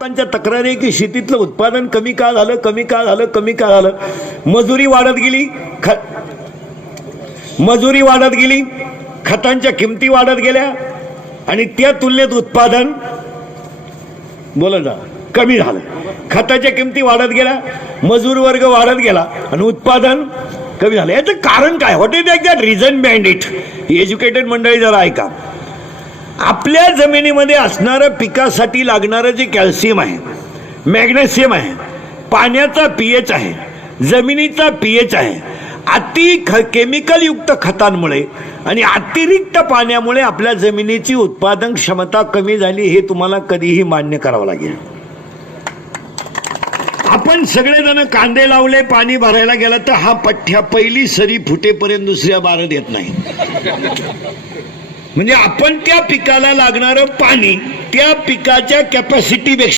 लोकांच्या तक्रारी आहे की शेतीतलं उत्पादन कमी का झालं. मजुरी वाढत गेली, खतांच्या किमती वाढत गेल्या आणि त्या तुलनेत उत्पादन कमी झालं. खताच्या किमती वाढत गेल्या, मजूर वर्ग वाढत गेला आणि उत्पादन कमी झालं. याचं कारण काय? What is exact reason behind it? Educated मंडळी जरा ऐका. आपल्या जमिनीमध्ये असणारं पिकासाठी लागणारं जे कॅल्शियम आहे, मॅग्नेशियम आहे, पाण्याचा पीएच आहे, जमिनीचा पीएच आहे, केमिकल युक्त खतांमुळे आणि अतिरिक्त पाण्यामुळे आपल्या जमिनीची उत्पादन क्षमता कमी झाली. हे तुम्हाला कधीही मान्य करावं लागेल. आपण सगळेजण कांदे लावले, पाणी भरायला गेला तर हा पठ्ठ्या पहिली सरी फुटेपर्यंत दुसऱ्या बारत येत नाही. म्हणजे आपण त्या पिकाला लागणारं पाणी त्या पिकाच्या कॅपॅसिटीपेक्षा